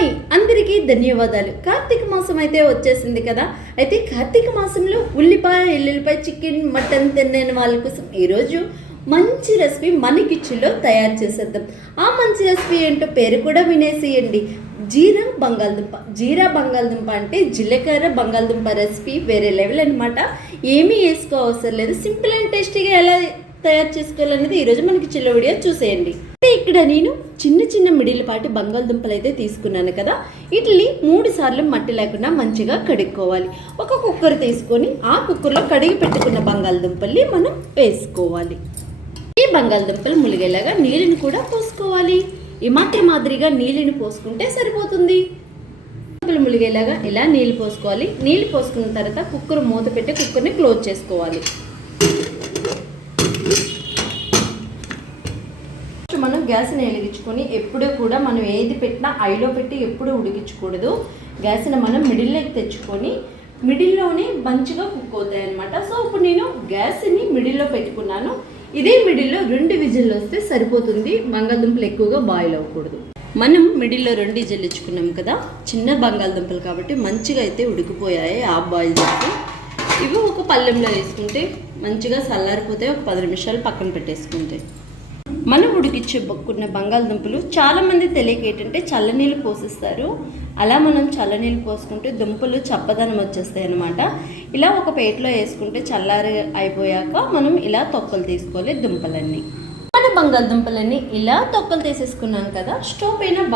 Hi అందరికీ ధన్యవాదాలు. కార్తీక మాసం అయితే వచ్చేసింది కదా. అయితే కార్తీక మాసంలో ఉల్లిపాయ ఎల్లుల్లిపాయ చికెన్ మటన్ తినని వాళ్ళ కోసం ఈరోజు మంచి రెసిపీ మన కిచెన్లో తయారు చేసేద్దాం. ఆ మంచి రెసిపీ ఏంటో పేరు కూడా వినేసేయండి. జీరా బంగాళదుంప అంటే జీలకర్ర బంగాళదుంప రెసిపీ వేరే లెవెల్ అనమాట. ఏమీ వేసుకో అవసరం లేదు. సింపుల్ అండ్ టేస్టీగా ఎలా తయారు చేసుకోవాలనేది ఈరోజు మనకి చిన్న వీడియో చూసేయండి. ఇక్కడ నేను చిన్న మిడిలిపాటి బంగాళదుంపలు అయితే తీసుకున్నాను కదా. వీటిని 3 సార్లు మట్టి లేకుండా మంచిగా కడుక్కోవాలి. ఒక కుక్కర్ తీసుకొని ఆ కుక్కర్లో కడిగి పెట్టుకున్న బంగాళదుంపల్ని మనం వేసుకోవాలి. ఈ బంగాళదుంపలు ములిగేలాగా నీళ్ళని కూడా పోసుకోవాలి. ఈ మాదిరిగా నీళ్ళని పోసుకుంటే సరిపోతుంది. ములిగేలాగా ఇలా నీళ్ళు పోసుకోవాలి. నీళ్ళు పోసుకున్న తర్వాత కుక్కర్ మూత పెట్టి కుక్కర్ని క్లోజ్ చేసుకోవాలి. మనం గ్యాస్ని వెలిగించుకొని ఎప్పుడూ కూడా మనం ఏది పెట్టినా ఐలో పెట్టి ఎప్పుడూ ఉడికించకూడదు. గ్యాస్ని మనం మిడిల్లోకి తెచ్చుకొని మిడిల్లోనే మంచిగా కుక్ అవుతాయి అన్నమాట. సో ఇప్పుడు నేను గ్యాస్ని మిడిల్లో పెట్టుకున్నాను. ఇదే మిడిల్లో 2 విజిల్లు వస్తే సరిపోతుంది. బంగాళదుంపలు ఎక్కువగా బాయిల్ అవ్వకూడదు. మనం మిడిల్లో 2 విజిల్లు ఇచ్చుకున్నాం కదా. చిన్న బంగాళదుంపలు కాబట్టి మంచిగా అయితే ఉడికిపోయాయి. హాఫ్ బాయిల్ చేసి ఇవి ఒక పళ్ళెంలో వేసుకుంటే మంచిగా చల్లారిపోతే ఒక 10 నిమిషాలు పక్కన పెట్టేసుకుంటే మనం ఉడికించుకున్న బంగాళదుంపలు చాలామంది తెలియక ఏంటంటే చల్లనీళ్ళు పోసిస్తారు. అలా మనం చల్లనీళ్ళు పోసుకుంటే దుంపలు చప్పదనం వచ్చేస్తాయి అన్నమాట. ఇలా ఒక ప్లేట్లో వేసుకుంటే చల్లారి అయిపోయాక మనం ఇలా తొక్కలు తీసుకోవాలి. దుంపలన్నీ మన బంగాళదుంపలన్నీ ఇలా తొక్కలు తీసేసుకున్నాను కదా. స్టవ్ పైన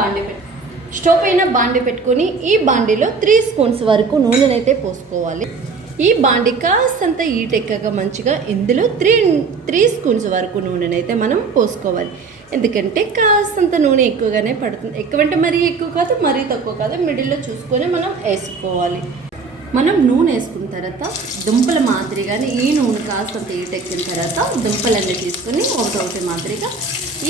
బాండి పెట్టుకొని ఈ బాండీలో 3 స్పూన్స్ వరకు నూనెనైతే పోసుకోవాలి. ఈ బాండి కాస్తంత ఈటెక్కగా మంచిగా ఇందులో 3 స్పూన్స్ వరకు నూనెనైతే మనం పోసుకోవాలి. ఎందుకంటే కాస్తంత నూనె ఎక్కువగానే పడుతుంది. ఎక్కువంటే మరీ ఎక్కువ కాదు, మరీ తక్కువ కాదు, మిడిల్లో చూసుకొని మనం వేసుకోవాలి. మనం నూనె వేసుకున్న తర్వాత దుంపల మాదిరిగానే ఈ నూనె కాస్తంత ఈటెక్కిన తర్వాత దుంపలన్నీ తీసుకొని ఒకటి మాదిరిగా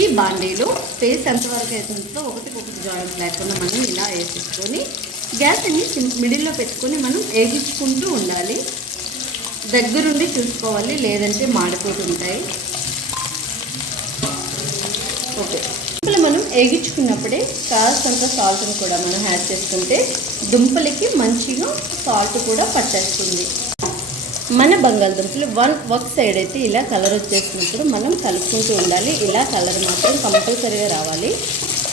ఈ బాండీలో పేస్ట్ ఎంతవరకు వేసుకుంటుందో ఒకటి జాయింట్ లేకుండా మనం ఇలా వేసేసుకొని గ్యాస్ని మిడిల్లో పెట్టుకొని మనం వేగించుకుంటూ ఉండాలి. దగ్గరుండి చూసుకోవాలి, లేదంటే మాడిపోతుంటాయి. ఓకే, దుంపలు మనం వేగించుకున్నప్పుడే కాస్తంత సాల్ట్ని కూడా మనం యాడ్ చేసుకుంటే దుంపలకి మంచిగా సాల్ట్ కూడా పట్టేస్తుంది. మన బంగాళదుంపలు ఒక సైడ్ అయితే ఇలా కలర్ వచ్చేసినప్పుడు మనం కలుపుకుంటూ ఉండాలి. ఇలా కలర్ మాత్రం కంపల్సరీగా రావాలి.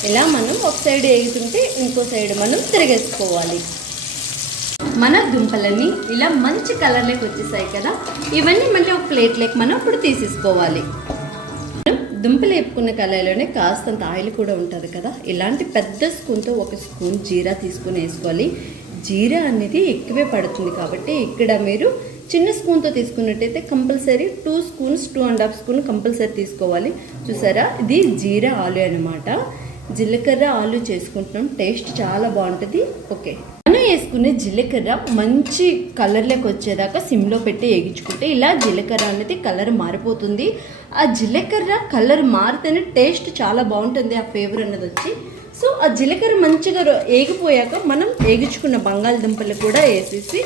ఇలా మనం ఒక సైడ్ వేగుతుంటే ఇంకో సైడ్ మనం తిరిగేసుకోవాలి. మన దుంపలన్నీ ఇలా మంచి కలర్లోకి వచ్చేసాయి కదా. ఇవన్నీ మళ్ళీ ఒక ప్లేట్లోకి మనం ఇప్పుడు తీసేసుకోవాలి. దుంపలు వేపుకున్న కళాయిలోనే కాస్తంత ఆయిల్ కూడా ఉంటుంది కదా. ఇలాంటి పెద్ద స్పూన్తో 1 స్పూన్ జీరా తీసుకొని వేసుకోవాలి. జీరా అనేది ఎక్కువే పడుతుంది కాబట్టి ఇక్కడ మీరు చిన్న స్పూన్తో తీసుకున్నట్టయితే కంపల్సరీ 2 స్పూన్స్ 2.5 స్పూన్ కంపల్సరీ తీసుకోవాలి. చూసారా, ఇది జీరా ఆలు అనమాట. జీలకర్ర ఆలు చేసుకుంటున్నాం. టేస్ట్ చాలా బాగుంటుంది. ఓకే, మనం వేసుకునే జీలకర్ర మంచి కలర్లోకి వచ్చేదాకా సిమ్లో పెట్టి వేగించుకుంటే ఇలా జీలకర్ర అనేది కలర్ మారిపోతుంది. ఆ జీలకర్ర కలర్ మారితేనే టేస్ట్ చాలా బాగుంటుంది. ఆ ఫ్లేవర్ అన్నది వచ్చి సో ఆ జీలకర్ర మంచిగా వేగిపోయాక మనం వేగించుకున్న బంగాళదుంపలు కూడా వేసేసి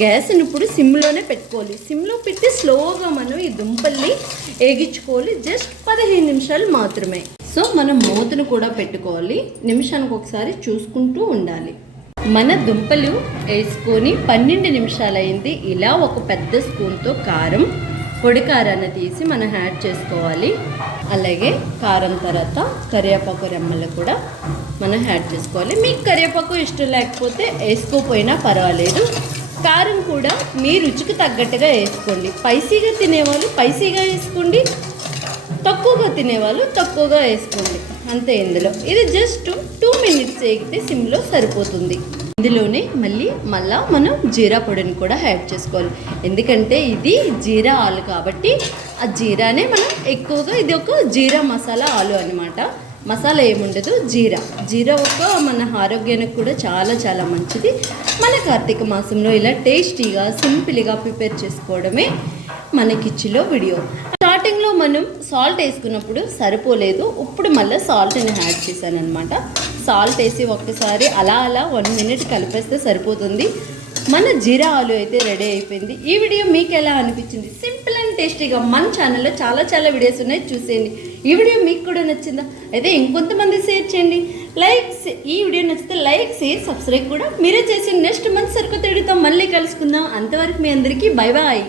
గ్యాస్ని ఇప్పుడు సిమ్లోనే పెట్టుకోవాలి. సిమ్లో పెట్టి స్లోగా మనం ఈ దుంపల్ని వేగించుకోవాలి. జస్ట్ 15 నిమిషాలు మాత్రమే. సో మనం మూతను కూడా పెట్టుకోవాలి. నిమిషానికి ఒకసారి చూసుకుంటూ ఉండాలి. మన దుంపలు వేసుకొని 12 నిమిషాలు అయింది. ఇలా ఒక పెద్ద స్పూన్తో పొడి కారాన్ని తీసి మనం యాడ్ చేసుకోవాలి. అలాగే కారం తర్వాత కరివేపాకు రెమ్మలు కూడా మనం యాడ్ చేసుకోవాలి. మీకు కరివేపాకు ఇష్టం లేకపోతే వేసుకోపోయినా పర్వాలేదు. కారం కూడా మీ రుచికి తగ్గట్టుగా వేసుకోండి. స్పైసీగా తినేవాళ్ళు స్పైసీగా వేసుకోండి, తక్కువగా తినేవాళ్ళు తక్కువగా వేసుకోండి. అంతే. ఇందులో ఇది జస్ట్ 2 మినిట్స్ వేగితే సిమ్లో సరిపోతుంది. ఇందులోనే మళ్ళా మనం జీరా పొడిని కూడా యాడ్ చేసుకోవాలి. ఎందుకంటే ఇది జీరా ఆలు కాబట్టి ఆ జీరానే మనం ఎక్కువగా, ఇది ఒక జీరా మసాలా ఆలు అనమాట. మసాలా ఏముండదు, జీరా మన ఆరోగ్యానికి కూడా చాలా మంచిది. మన కార్తీక మాసంలో ఇలా టేస్టీగా సింపుల్గా ప్రిపేర్ చేసుకోవడమే మన కిచెన్లో వీడియో. స్టార్టింగ్లో మనం సాల్ట్ వేసుకున్నప్పుడు సరిపోలేదు. ఇప్పుడు మళ్ళీ సాల్ట్ని యాడ్ చేశాను అనమాట. సాల్ట్ వేసి ఒక్కసారి అలా 1 మినిట్ కలిపేస్తే సరిపోతుంది. మన జీరా ఆలు అయితే రెడీ అయిపోయింది. ఈ వీడియో మీకు ఎలా అనిపించింది? సింపుల్ అండ్ టేస్టీగా మన ఛానల్లో చాలా వీడియోస్ ఉన్నాయి, చూసేయండి. ఈ వీడియో మీకు కూడా నచ్చిందా? అయితే ఇంకొంతమంది షేర్ చేయండి. ఈ వీడియో నచ్చితే లైక్ షేర్ సబ్స్క్రైబ్ కూడా మీరే చేసి నెక్స్ట్ మంత్ సరికొత్త వీడియోతో మళ్ళీ కలుసుకుందాం. అంతవరకు మీ అందరికీ బై బాయ్.